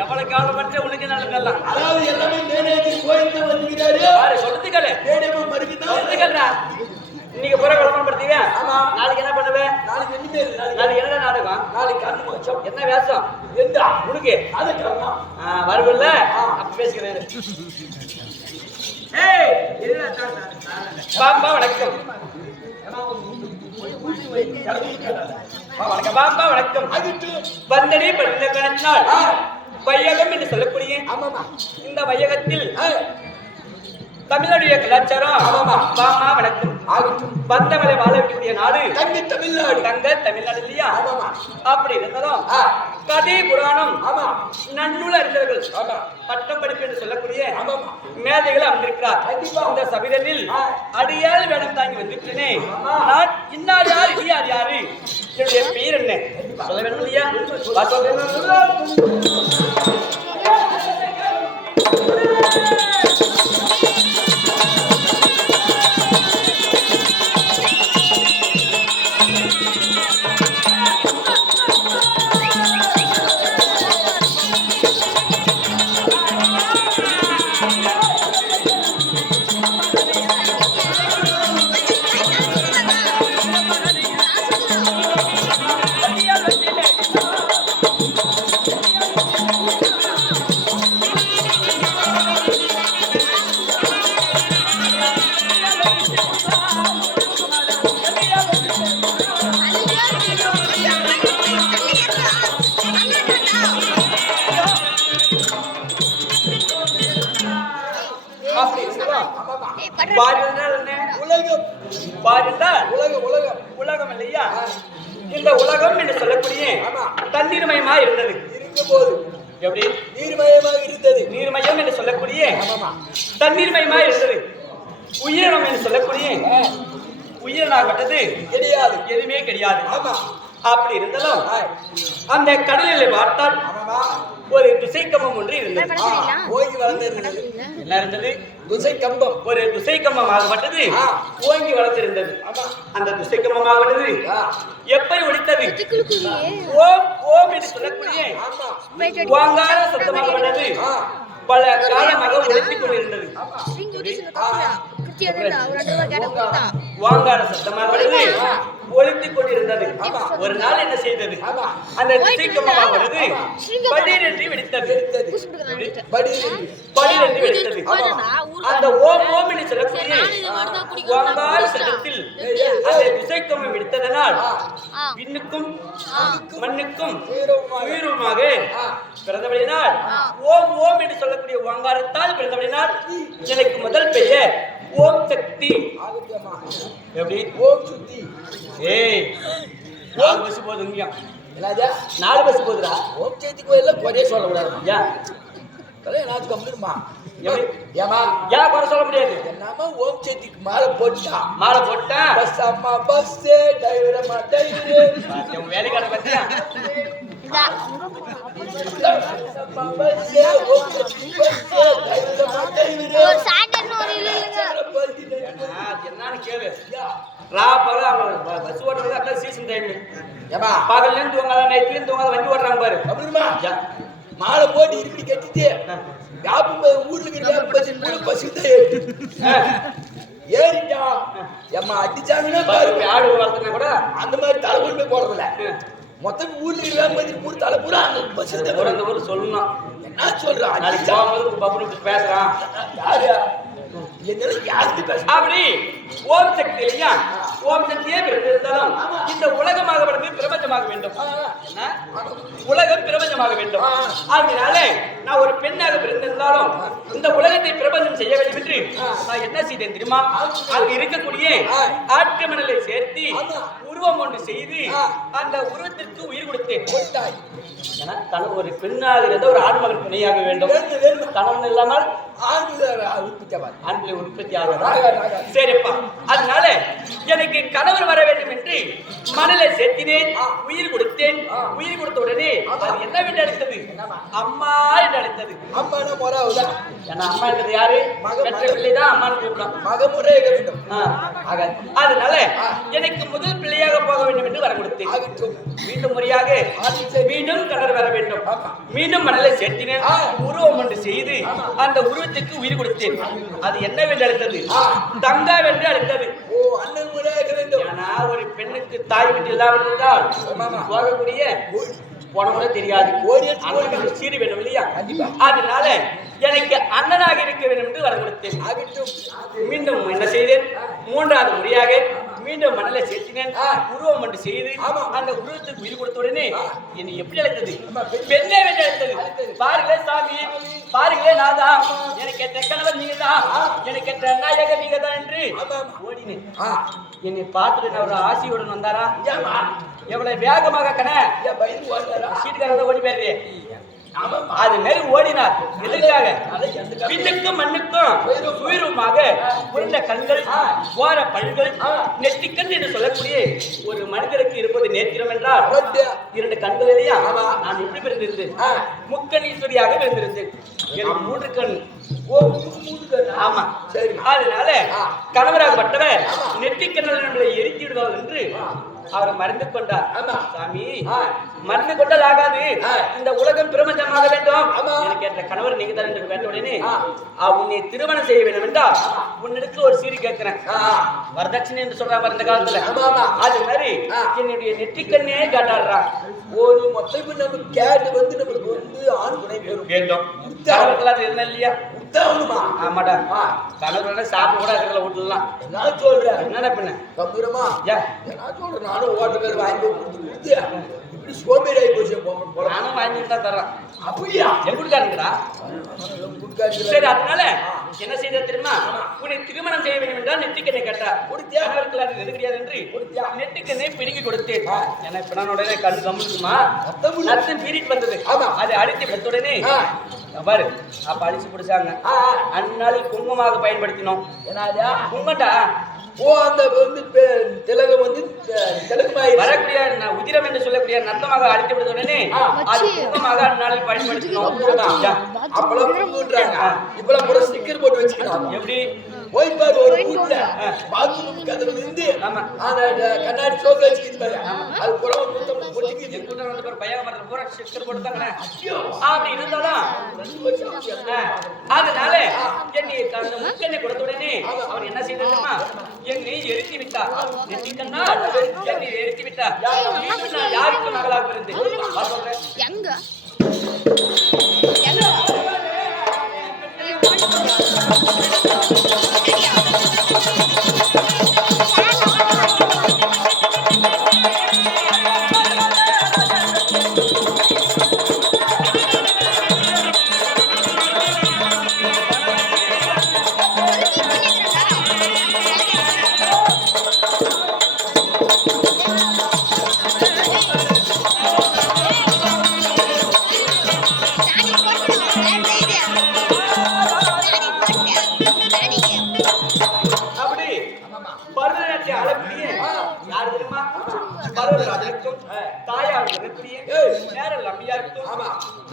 எவ்வளவு கவலைப்பட்டு உனக்கு நல்லதெல்லாம் அதாவது எல்லாமே மேனேஜர் கோயில் தான் வந்துக்கிறாரு. சொல்லுதுக்கலே சொல்லுதுக்கல்றா. இன்னைக்கு புற விளம்பரம் படுத்தீங்க. ஆமா. நாளைக்கு என்ன பண்ணுவேன்? நாளைக்கு என்ன பேரு? நாளைக்கு என்ன நாடகம்? நாளைக்கு கண்ணு மோச்சம். என்ன வேஷம்? எந்தா உனக்கு அது கண்ணா. வருவில்ல அப்ப பேசுகிறேன். ஏய் பாம்பா வணக்கம். வணக்கம் பாம்பா வணக்கம். வந்தனே பல்ல கணத்தினால் வையகம் என்று சொல்லக்கூடிய இந்த வையகத்தில் தமிழுடைய கலாச்சாரம் பாமா வணக்கம் வந்தவளை வாழ வைக்கக்கூடிய நாடு தமிழ்நாடு. தங்க தமிழ்நாடு இல்லையா? அப்படி இருந்தாலும் கதை புராணம் நன்னூல் அறிஞர்கள் பட்டம் படிப்பு என்று சொல்லக்கூடிய மேதைகள் அமர்ந்திருக்கிறார். இந்த சபையில் அடியால் வேடம் தாங்கி வந்திருக்கிறேனே. நான் இன்னார் யார் இது யார் யாரு என்னுடைய பேர் என்ன சொல்ல வேணும் இல்லையா? உலகம் இல்லையா? இந்த உலகம் என்று சொல்லக்கூடிய தண்ணீர்மயமா இருந்தது. எப்படி நீர்மயமாக இருந்தது? நீர்மயம் என்று சொல்லக்கூடிய தண்ணீர்மயமா இருந்தது. உயிரினம் என்று சொல்லக்கூடிய உயிரினாகப்பட்டது கிடையாது, எதுவுமே கிடையாது. அப்படி இருந்தாலும் அந்த கடலில் பார்த்தால் ஒரு துசை கம்பம் ஒன்று இருந்தது. ஓங்கி வளர்ந்திருந்தது. என்ன இருந்தது? துசை கம்பம். ஒரு துசை கம்பம் ஆகப்பட்டது ஓங்கி வளர்ந்திருந்தது. அந்த துசை கம்பம் ஆகப்பட்டது எப்படி ஒழித்தது? ஓம் ஓம் என்று சொல்லக்கூடிய ஓங்கார சத்தமாகப்பட்டது பல காலமாக ஒழித்துக் கொண்டிருந்தது. ஓங்கார சத்தமாகப்பட்டது ஒழித்துக் கொண்டிருந்தது. ஒரு நாள் என்ன செய்தது? அந்த திசைக்கம்பமானது படீரென்று வெடித்தது. படீரென்று வெடித்தது. அந்த ஓம் ஓம் என்று சொல்லக்கூடிய ஓங்கார சத்தத்தில் அந்த திசைக்கம்பம் வெடித்ததனால் விண்ணுக்கும் மண்ணுக்கும் உயிருமாக பிறந்தபடினால் ஓம் ஓம் என்று சொல்லக்கூடிய ஓங்காரத்தால் பிறந்தபடினால் எனக்கு முதல் பெயர் ஓம் சக்தி. எப்படி? ஓம் சக்தி. ஏய் 4 பஸ் போகுது இங்க. என்னடா 4 பஸ் போகுதுடா. ஓம் சக்தி கோயில்ல குறைய சொல்ல கூடாது. யா கலே நான் கம்மிருமா. எப்படி? ஏமா யா குறை சொல்ல முடியாது. என்னமா ஓம் சக்திக்கு மாலை போட்டா பஸ் அம்மா பஸ் டிரைவர் அம்மா டிரைவர் நம்ம வேலைக்கார பத்தியா என்னன்னு கேளு. பஸ் ஓட்டுறது அதான் சீசன் டைம். பகல்ல இருந்து தூங்காத நைட்ல இருந்து தூங்காத வண்டி ஓட்டுறாங்க பாரு. அப்படிமா மாலை போட்டு இருப்பி கட்டிட்டு ஊர்ல இருக்கிற பஸ் ஏறிட்டா ஏமா அடிச்சாங்கன்னா ஆடு வளர்த்துனா கூட அந்த மாதிரி தலைமுறை போடுறதில்ல. மொத்தம் ஊர்ல இருக்கிற ஊர் தலைப்புறா அந்த பஸ் அந்த ஊர் சொல்லணும். என்ன சொல்றான்? பேசுறான் யாரு யாருக்கு பேச? அப்படி ஓம் சக்தி இல்லையா? ஓம் சக்தியே பிறந்திருந்தாலும் இந்த உலகமாக பிரபஞ்சமாக வேண்டும். உலகம் பிரபஞ்சமாக வேண்டும். அதனால நான் ஒரு பெண்ணாக பிறந்திருந்தாலும் இந்த உலகத்தை பிரபஞ்சம் செய்ய வேண்டும் என்று நான் என்ன செய்தேன் தெரியுமா? அங்கு இருக்கக்கூடிய ஆற்று மணலை சேர்த்து உருவம் ஒன்று செய்து அந்த உருவத்திற்கு உயிர் கொடுத்தேன். ஒரு பெண்ணாக இருந்த ஒரு ஆண்மகன் துணையாக வேண்டும். கணவன் இல்லாமல் ஆண்களை உற்பத்தி ஆகுதா? சரிப்பா. அதனால எனக்கு கணவர் வர வேண்டும் என்று மணலை சேர்த்தினேன், உயிர் கொடுத்தேன். உயிர் கொடுத்த உடனே அது என்னவென்று அழைத்தது? அம்மா என்று அழைத்தது. ஏன்னா அம்மா என்றது யாரு? பெற்ற பிள்ளைதான் அம்மான்னு கூப்பிடும். மகமுறை வேண்டும். அதனால எனக்கு முதல் பிள்ளையாக போக வேண்டும் என்று வர கொடுத்தேன். மீண்டும் முறையாக மீண்டும் கணவர் வர வேண்டும். மீண்டும் மணலை சேர்த்தினேன், உருவம் ஒன்று செய்து அந்த உருவத்துக்கு உயிர் கொடுத்தேன். அது என்னவென்று அழைத்தது? தங்கா வென்று அழைத்தது. அண்ணன் முறையாக வேண்டும். ஏன்னா ஒரு பெண்ணுக்கு தாய் வீட்டு இல்லாமல் இருந்தால் போகக்கூடிய போன முறை தெரியாது. சீரி வேணும் இல்லையா? அதனால எனக்கு அண்ணனாக இருக்க வேண்டும் என்று வர கொடுத்தேன். மீண்டும் என்ன செய்தேன்? மூன்றாவது முறையாக மீண்டும் மணலை சேர்த்தினேன், உருவம் ஒன்று செய்து அந்த உருவத்துக்கு உயிர் கொடுத்த உடனே என்னை எப்படி அழைத்தது? பெண்ணே வென்று அழைத்தது. பாருங்களே சாமி, பாருங்களே நாதா, எனக்கு ஏற்ற கணவர் நீங்க தான், எனக்கு ஏற்ற நாயகர் நீங்க தான் என்று ஓடினேன். என்னை பார்த்துட்டு ஒரு ஆசையுடன் வந்தாரா? எவ்வளவு வேகமாக கண சீட்டுக்காரங்க ஓடி போயிடுறே. அது மாதிரி ஓடினார். எதற்காக? விண்ணுக்கும் மண்ணுக்கும் உயிருமாக உருண்ட கண்கள், ஓர பல்கள், நெற்றிக்கண் என்று சொல்லக்கூடிய ஒரு மனிதருக்கு இருப்பது நேத்திரம் என்றால் இரண்டு கண்கள் இல்லையா? நான் எப்படி பிறந்திருந்தேன்? முக்கண் ஈஸ்வரியாக பிறந்திருந்தேன். எனக்கு 3 கண். ஆமா, சரி. அதனால கணவராகப்பட்டவர் நெற்றிக்கண்ணல் நம்மளை எரித்து விடுவார் என்று அவர் மறந்து கொண்டார். சாமி, மறந்து கொண்டால் ஆகாது. இந்த உலகம் பிரபஞ்சமாக வேண்டும். எனக்கு ஏற்ற கணவர் நீங்க தான் என்று கேட்ட உடனே உன்னை திருமணம் செய்ய வேண்டும் என்றால் உன்னிடத்துல ஒரு சீரி கேட்கிறேன். வரதட்சணை என்று சொல்றாங்க இந்த காலத்துல. அது மாதிரி என்னுடைய நெற்றிக்கண்ணே கேட்டாடுறான். ஒரு மொத்தம் நம்ம கேட்டு வந்து நம்மளுக்கு வந்து ஆண் துணை வேண்டும். அது என்ன இல்லையா? ஆமாடா, கணவரோட சாப்பிட கூட அதுல விட்டுலாம். நான் சொல்றேன், என்னடா பண்ண கம்பீரமா நான் சொல்றேன். நானும் ஓட்டல் வாங்கி கொடுத்து இப்படி சோம்பேறி ஆகி போச்சு. நானும் வாங்கி தான் தர்றேன். அப்படியா? என் குடுக்காருங்கடா. சரி, அதனால என்ன செய்த தெரியுமா? உன்னை திருமணம் செய்ய வேண்டும் என்றால் நெற்றிக்கண்ணை கேட்டார். எது கிடையாது என்று நெற்றிக்கண்ணை பிடுங்கி கொடுத்தேன். ஏன்னா இப்ப நான் உடனே கண்ணு கம்முமா நத்தம் பீரிட்டு வந்தது. அதை அடித்து பெற்ற உடனே பாரு அப்ப அடிச்சு பிடிச்சாங்க. அந்நாளில் குங்குமமாக பயன்படுத்தினோம். குங்கண்டா அந்த வந்து திலகம் வந்து திலகமாய் வரக்கூடிய உதிரம் என்று சொல்லக்கூடிய நத்தமாக அழித்து விடுத்த உடனே அது குங்குமமாக அந்நாளில் பயன்படுத்தினோம். அப்பெல்லாம் குங்குன்றாங்க. இப்பெல்லாம் கூட ஸ்டிக்கர் போட்டு வச்சுக்கலாம். எப்படி போய்பாரு ஒரு வீட்டுல பாத்ரூம் கதவு இருந்து அந்த கண்ணாடி சோக்கு வச்சுக்கிது பாரு. அது புற பொட்டிக்கு கூட்டம் வந்து பாரு பையன் மரத்துல பூரா ஸ்டிக்கர் போட்டுதாங்கண்ணே. அப்படி இருந்தாலும் அதனால என்னை அந்த முக்கெண்ணை கொடுத்த உடனே அவன் என்ன செய்தாருமா? என்னை எரித்து விட்டார். நெற்றிக்கண்ணா என்னை எரித்து விட்டார். நான் யாருக்கு மகளாக பிறந்தேன்? எங்க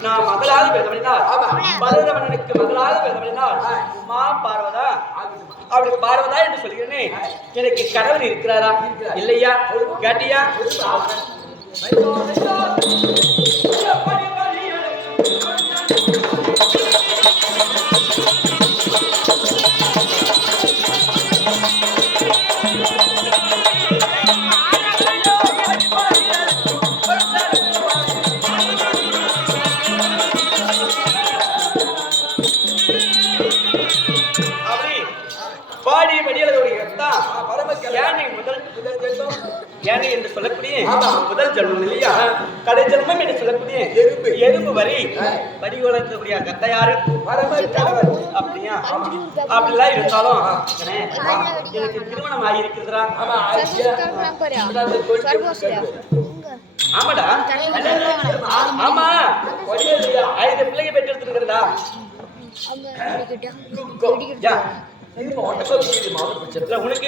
நான் மகளாக பிறந்தவனால் பரதவனுக்கு மகளாக பிறந்தவனால் உமா பார்வதா அப்படி பார்வதா என்று சொல்கிறேனே. எனக்கு கணவன் இருக்கிறாரா இல்லையா கேட்டியா? யானை என்று சொல்லக்கூடிய முதல் ஜென்மம் இல்லையா? கடை ஜென்மம் என்று சொல்லக்கூடிய எறும்பு வரி வரி வளர்க்கக்கூடிய கத்த யாரு? அப்படியா? அப்படிலாம் இருந்தாலும் எனக்கு திருமணம் ஆகியிருக்கிறதா? ஆமாடா, ஆமா 5 பிள்ளைங்க பெற்றெடுத்துருக்கிறதா? யா இது ஒட்டகம் இது மாவு பிரச்சனை இல்ல உனக்கு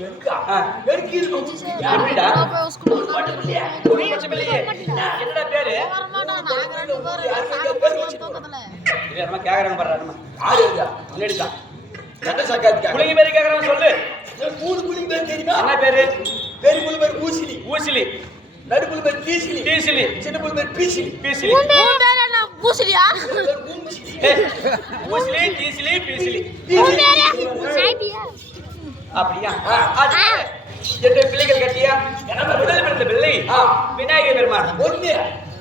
எங்க ஆ. எதுக்கு இது எப்படிடா உனக்கு பிரச்சனை இல்லையே என்னடா பேரு இது நம்ம கேக்குறாங்க பாரு நம்ம யாரு இது முன்னாடி தான் நட்ட சக்காத்தி புள்ளைங்க பேரு கேக்குறாங்க சொல்லு மூணு புள்ளி பேர் தெரியுமா என்ன பேரு பெரிய புள்ளி பேர் ஊசிலி ஊசிலி நடு புள்ளி பேர் டீசிலி டீசிலி சின்ன புள்ளி பேர் பீசிலி பீசிலி ஏய், ஊசிலி டீசிலி பீசிலி அப்படியா அது எட்டு பிள்ளைகள் கட்டியா நம்ம முதல் பிறந்த பிள்ளை விநாயகர் பெருமான் ஒண்ணு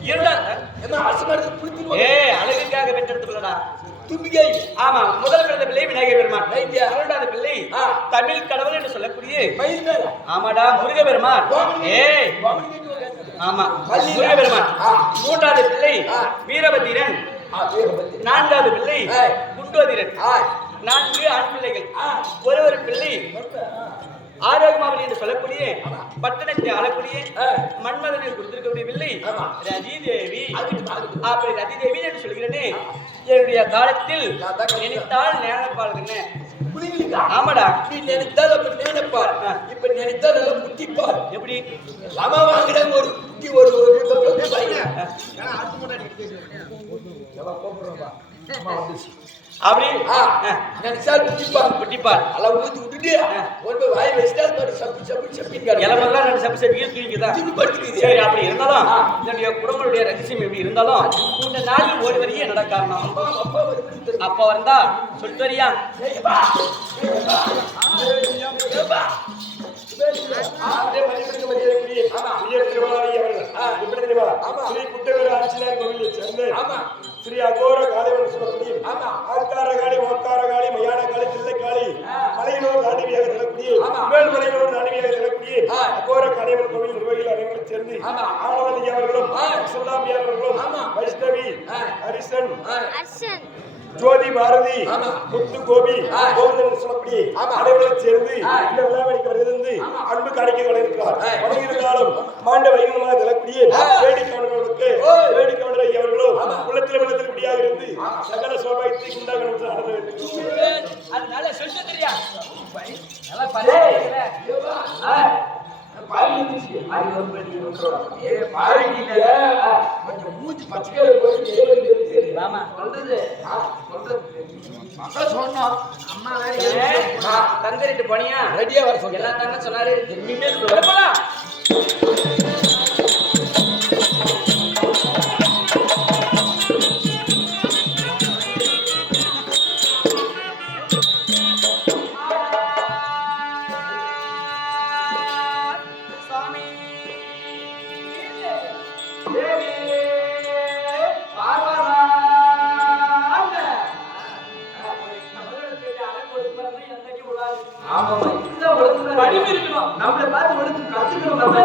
இரண்டாவது என்ன அரசமரத்தில் புளித்து ஏய் அழகுக்காக பெற்றெடுத்து பிள்ளடா தும்பிகை ஆமா முதல் பிறந்த பிள்ளை விநாயகர் பெருமான் ரைட்டியா? இரண்டாவது பிள்ளை தமிழ் கடவுள் என்று சொல்லக்கூடிய மயில் மேல ஆமாடா முருக பெருமான் ஏய் ஆமா முருக பெருமான் மூன்றாவது பிள்ளை வீரபத்திரன் நான்காவது பிள்ளை குண்டோதிரன் நான்கு ஆண் பிள்ளைகள் ஒரு பிள்ளை ஆரோக்கியமாவலி என்று சொல்லக்கூடிய பட்டணத்தை ஆளக்கூடிய மன்மதனை கொடுத்திருக்கக்கூடிய பிள்ளை ரதிதேவி அப்படி ரதிதேவி என்று சொல்கிறேனே என்னுடைய காலத்தில் நினைத்தால் நேரப்பால் என்ன ஆமாடா நீ நினைத்தால் அப்ப நினைப்பார் இப்ப நினைத்தால் நல்லா முட்டிப்பார் எப்படி லமா வாங்குறாங்க ஒரு குட்டி ஒரு அப்படி நினைச்சால் முட்டிப்பார் குட்டிப்பார் எல்லாம் ஊத்தி விட்டுட்டு ஒரு வாய் வச்சுட்டா அது சப்பி சப்பி சப்பிங்க இளமெல்லாம் ரெண்டு சப்பு சப்பிக்கு தூங்கிதான் திருப்பி சரி அப்படி இருந்தாலும் என்னுடைய குடும்பத்துடைய ரகசியம் எப்படி இருந்தாலும் இந்த நாளில் ஒரு வரியே நட காரணம் அப்ப வந்தா சொல்லிட்டு வரியா ஸ்ரீ அகோர காளிவன் சொல்லக்கூடிய ஆழ்கார காளி ஓங்கார காளி மயான காளி தில்லை காளி மலையினோர் தாண்டிவியாக செல்லக்கூடிய மேல்மலையினோர் தாண்டிவியாக செல்லக்கூடிய அகோர காளிவன் கோவில் நிர்வாகிகள் அனைவரும் சேர்ந்து ஆனவல்லி அவர்களும் சுல்லாமி அவர்களும் வைஷ்ணவி ஹரிசன் ஜோதி பாரதி முத்து கோபி கோவிந்தன் சொல்லப்படி அனைவரும் சேர்ந்து இந்த விழாவிற்கு வருகிறது அன்பு காணிக்கை வழங்கியிருக்கிறார் வழங்கியிருந்தாலும் மாண்ட வைகமாக செல்லக்கூடிய வேடிக்கவர்களுக்கு வேடிக்கவனரை அவர்களும் உள்ளத்தில் முடியாக இருந்து சகல சோபாயத்தை உண்டாக நடந்து அதனால சொல்லிட்டு தெரியா மூஞ்சி பச்சை ஆமா சொன்னோம் அம்மா தங்கரிட்டு போனியா ரெடியா வர சொல்ல எல்லாம் தாங்க சொன்னாரு போலாம் நம்மளை பார்த்து ஒழுங்கு கத்துக்கணும்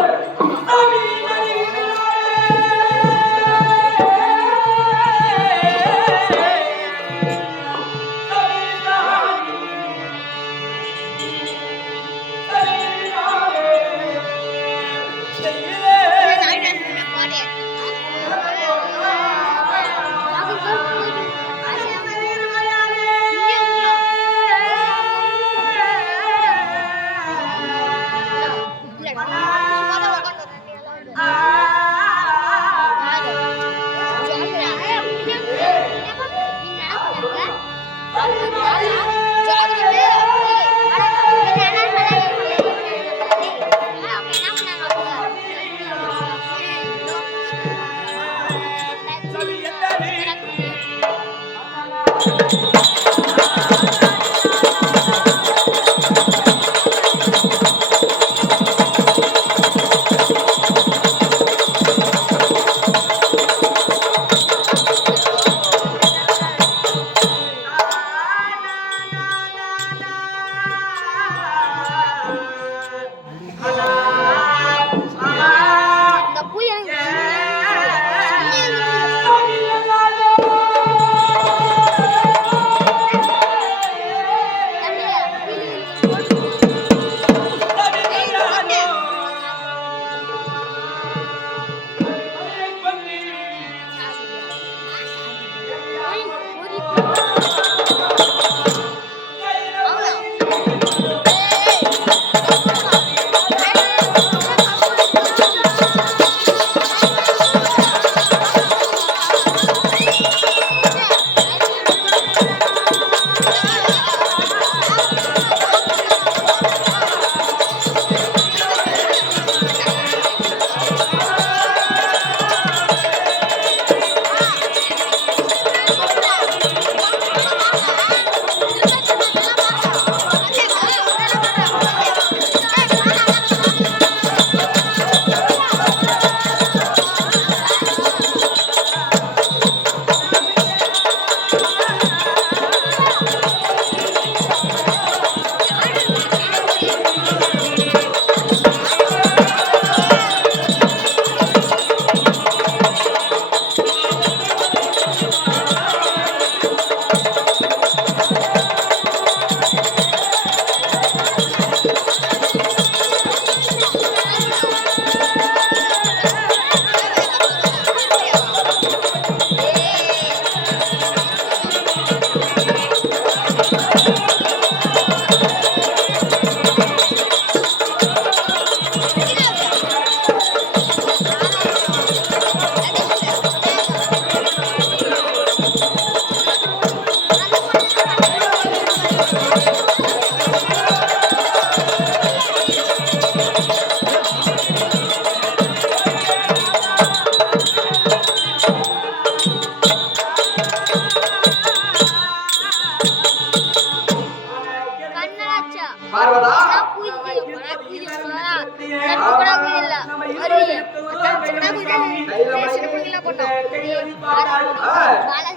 பார்வதா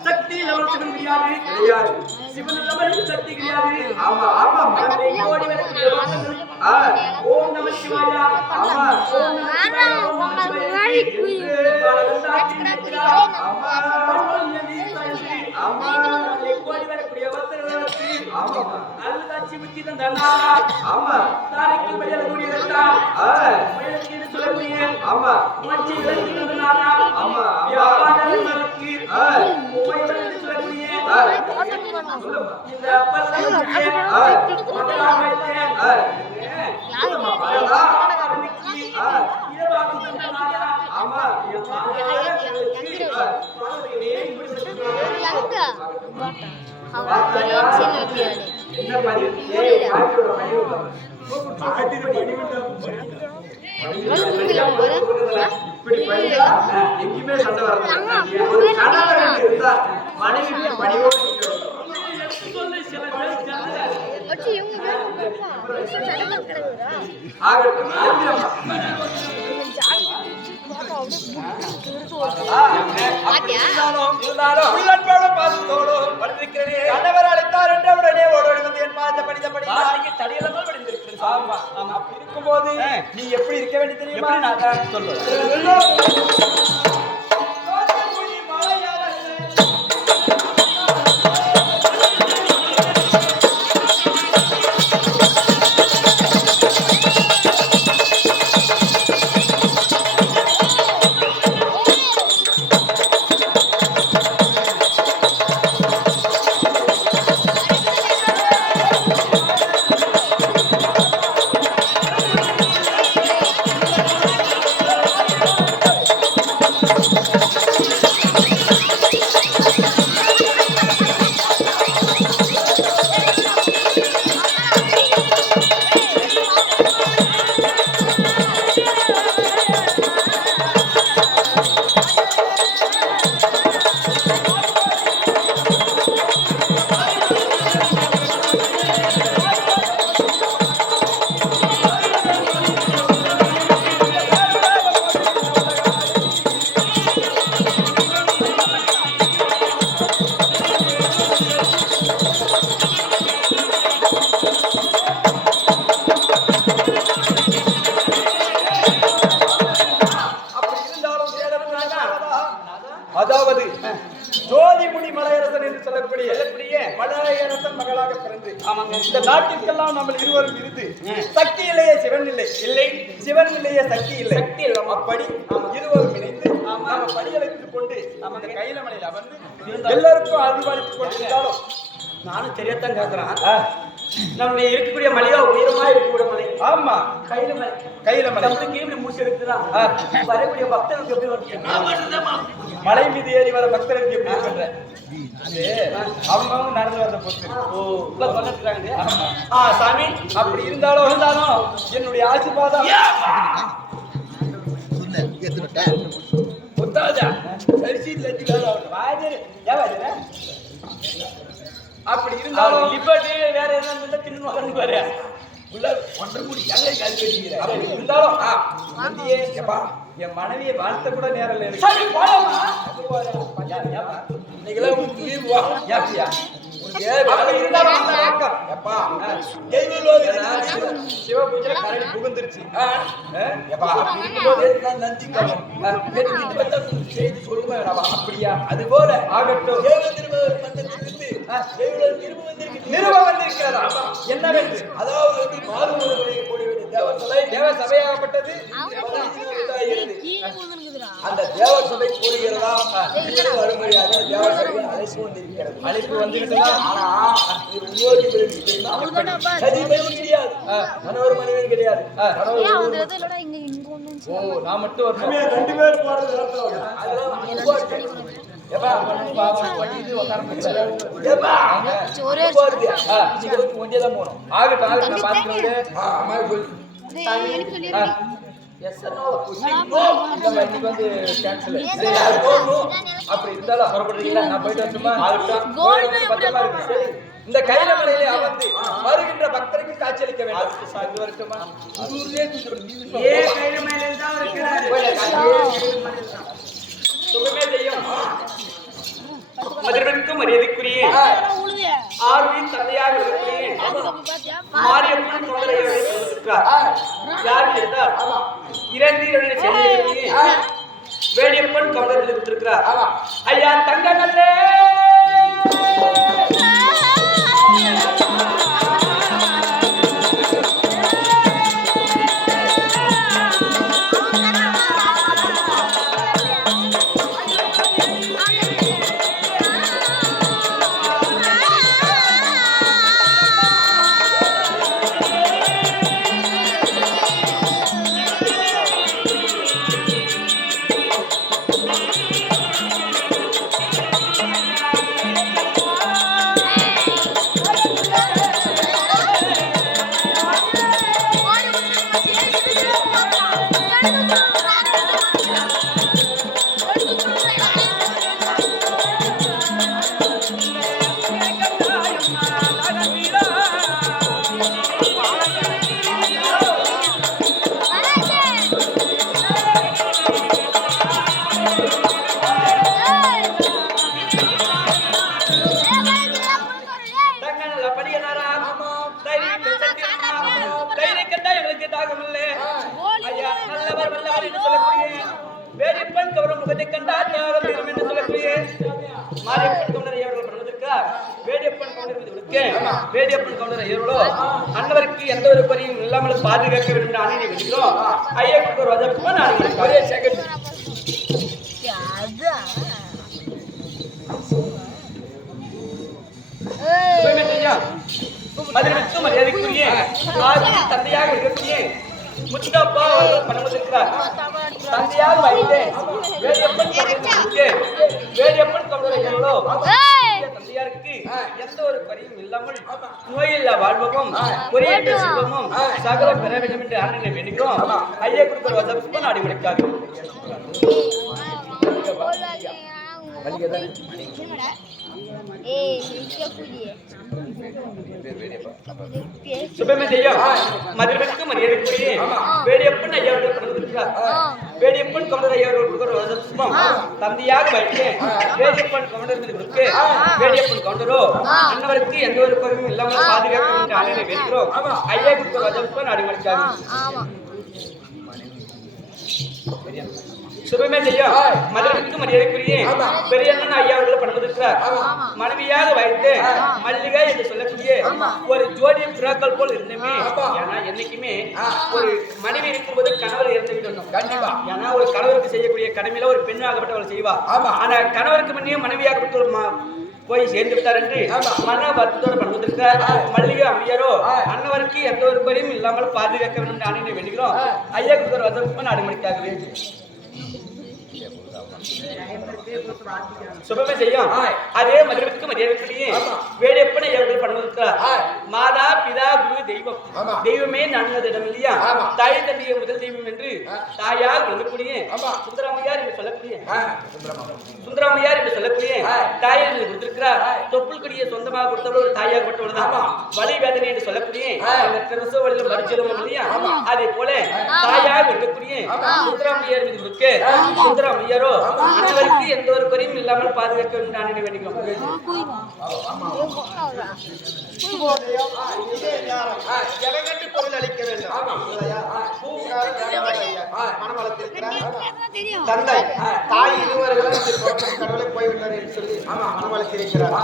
சக்தி நமக்கு முடியாது கிடையாது. சிவன் நமக்கு சக்தி கிடையாது. ஆமா ஆமா ஓடி வரக்கூடிய ஓம் நம சிவாய. ஆமா ஓம் நம சிவாய. ஓம் நம சிவாய. ஓடி வரக்கூடிய வஸ்திரங்களுக்கு அல்லாச்சி புத்தி தந்தானா. ஆமா தாரைக்கு மரியாதை கூடி இருந்தான். மயிலுக்கு சொல்லக்கூடிய ஆமா மச்சி விளக்கி தந்தானா. ஆமா வியாபாரங்களுக்கு மயிலுக்கு சொல்லக்கூடிய இந்த பல்லவனுக்கு முதலாம் வைத்தேன். பார்வதா இரவாகும் தந்தானா. ஆமா என்ன பண்ணி பாட்டியோட பையன் இப்படி பையன் எங்கேயுமே சண்டை வராது. ஒரு கணவன் இருந்தா மனைவி பணிவோடு ஆகட்டும் கணவர் அழைத்தார் என்றவுடனே ஓடோடி வந்து என் பாதத்தை படித்தபடி தடியெல்லாம் படிந்திருக்கிறேன். ஆமா ஆமா. அப்படி இருக்கும்போது நீ எப்படி இருக்க வேண்டிய தெரியுமா? நான் சொல்லுவேன். அதாவது ஜோதிமுனி மலையரசன் என்று சொல்லக்கூடிய மலையரசன் மகளாக பிறந்து இந்த நாட்டிற்கெல்லாம் நம்ம இருவரும் இருந்து சக்தி இல்லையே சிவன் இல்லை இல்லை சிவன் இல்லையே சக்தி இல்லை சக்தி இல்லை. அப்படி இருவரும் இணைந்து நம்ம படியெடுத்துக் கொண்டு இந்த கைலமலையில் அமர்ந்து எல்லாருக்கும் அருள்பாலித்துக் கொண்டிருந்தாலும் நானும் தெரியத்தான் கேட்கிறேன். நம்ம இருக்கக்கூடிய மலையா உயரமா இருக்கக்கூடிய மலை. ஆமா கையில கைலமலை எப்படி முடிச்சு எடுத்துதான் வரக்கூடிய பக்தர்களுக்கு எப்படி வந்து மலை மீது ஏறி வர பக்தர்களுக்கு எப்படி இருக்கின்ற அவங்க நடந்து வந்த பொறுத்து சாமி அப்படி இருந்தாலும் என்னுடைய ஆசீர்வாதம் அப்படி இருந்தாலும் லிபர்ட்டி வேற என்ன தின்னு பாரு இருந்தாலும் என் மனைவியை வாழ்த்த கூட நேரம் இல்லை சிவபூஜை கரடி புகுந்துருச்சு. அப்படியா? அது போல ஆகட்டும். நிறுவ வந்திருக்கிறதா என்னவென்று? அதாவது தேவ சபையாகப்பட்டது. அந்த தேவ சபை கூறுகிறதா வரும்படியாக தேவ சபை அழைப்பு வந்திருக்கிறது. அழைப்பு வந்துவிட்டதா? கணவர் மனைவி கிடையாது. ஓ நான் மட்டும் ரெண்டு பேர் போறது அப்படி இருந்தாலும் புறப்படுறீங்களா? நான் போயிட்டு வரட்டுமா? இந்த கைலமலையிலே அமர்ந்து வருகின்ற பக்தருக்கு காட்சியளிக்க அழைக்க வேண்டும். சார்ந்து வரட்டுமா? சுகமே செய்யும் மதுரனுக்கும் மரியாதைக்குரிய ஆர்வின் தந்தையாக இருக்கக்கூடிய மாரியம்மன் சோதரையாக இருக்கிறார். யார் என்றால் இரண்டு சென்னையிலேயே வேடியப்பன் கவலர் இருக்கிறார். ஐயா தங்க நல்லே வேடிப்பன் கவரும் முகத்தை கண்டால் ஞாபகம் வரும் என்று சொல்லக்கூடிய மாரியப்பன் கவுண்டர் ஐயர்கள் பண்ணுவதற்காக வேடியப்பன் கவுண்டர் மீது விடுக்க வேடியப்பன் கவுண்டர் ஐயர்களோ அன்னவருக்கு எந்த ஒரு குறையும் இல்லாமல் பாதுகாக்க வேண்டும் என்று ஆணையை விடுகிறோம். ஐயருக்கு ஒரு வதப்புமா நான் ஒரே செகண்ட் மதுரைக்கு மரியாதைக்குரிய தந்தையாக இருக்கக்கூடிய முத்தப்பா பண்ணுவதற்காக தந்தையாக வைத்து வேடியப்பன் கவுண்டர்களோ தந்தையாருக்கு எந்த ஒரு பரியும் இல்லாமல் நோயில்லா வாழ்வகம் பொறியேற்ற செல்வமும் சகல பெற வேண்டும் என்று ஆணையை வேண்டுகிறோம். ஐயா கொடுக்கிற வசப்பும் அடிமடைக்காக சுபமேதையா மதுரைக்கு மரியாதைக்குரிய வேடியப்பன் ஐயர்கள் பண்ணுவதற்காக வேடியப்பன் கவுண்டர் ஐயர்கள் தந்தையாக வைத்து வேடியப்பன் கவுண்டர் மீது கொடுக்க வேடியப்பன் கவுண்டரோ அன்னவருக்கு எந்த ஒரு குறையும் இல்லாமல் பாதுகாக்க வேண்டும் ஆணையை வேண்டுகிறோம். ஐயா கொடுக்கிற வசப்பும் அடிமடைக்காக சுபமே செய்ய மதுரைக்கு மரியாதைக்குரிய பெரியண்ணன் ஐயா அவர்கள் பண்ணுவதற்காக மனைவியாக வைத்து மல்லிகை என்று சொல்லக்கூடிய ஒரு ஜோடி புறாக்கள் போல் இருந்தமே. ஏன்னா என்னைக்குமே ஒரு மனைவி இருக்கும்போது கணவர் இறந்து கண்டிப்பா. ஏன்னா ஒரு கணவருக்கு செய்யக்கூடிய கடமையில ஒரு பெண்ணாகப்பட்டவள் செய்வா. ஆனா கணவருக்கு முன்னே மனைவியாகப்பட்ட போய் சேர்ந்து விட்டார் என்று மன வருத்தத்தோடு பண்ணுவதற்காக மல்லிகை அம்மையாரோ அன்னவருக்கு எந்த ஒரு குறையும் இல்லாமல் பாதுகாக்க வேண்டும் என்று ஆணையை வேண்டுகிறோம். ஐயா கொடுக்கிற வசப்பன் அடிமடிக்காகவே சுபமே செய்யும் அதே மதுரைக்கு மரியாதைக்குரிய வேடியப்பனை அவர்கள் பண்ணுவதற்காக மாதா பிதா குரு தெய்வம் தெய்வமே நான்கதிடம் இல்லையா தாய் தந்தைய முதல் தெய்வம் என்று தாயார் சொல்லக்கூடிய சுந்தராமையார் என்று சொல்லக்கூடிய சுந்தராமையார் என்று சொல்லக்கூடிய தாயை கொடுத்திருக்கிறார். தொப்புள்கொடியை சொந்தமாக கொடுத்தவர்கள் ஒரு தாயாக பட்டவள் தான். வலி வேதனை என்று சொல்லக்கூடிய வழியில் மறுச்செல்வம் இல்லையா அதே போல தாயாக இருக்கக்கூடிய சுந்தராமையார் மீது கொடுக்க சுந்தராமையாரோ அனைவருக்கு எந்த ஒரு குறையும் இல்லாமல் பாதுகாக்க வேண்டும் நான் வேண்டிக்கிறோம். பொருள் அளிக்க வேண்டும். தந்தை தாய் இருவர்களும் கடவுளை போய்விட்டார் என்று சொல்லி மனவளத்திருக்கிறார்.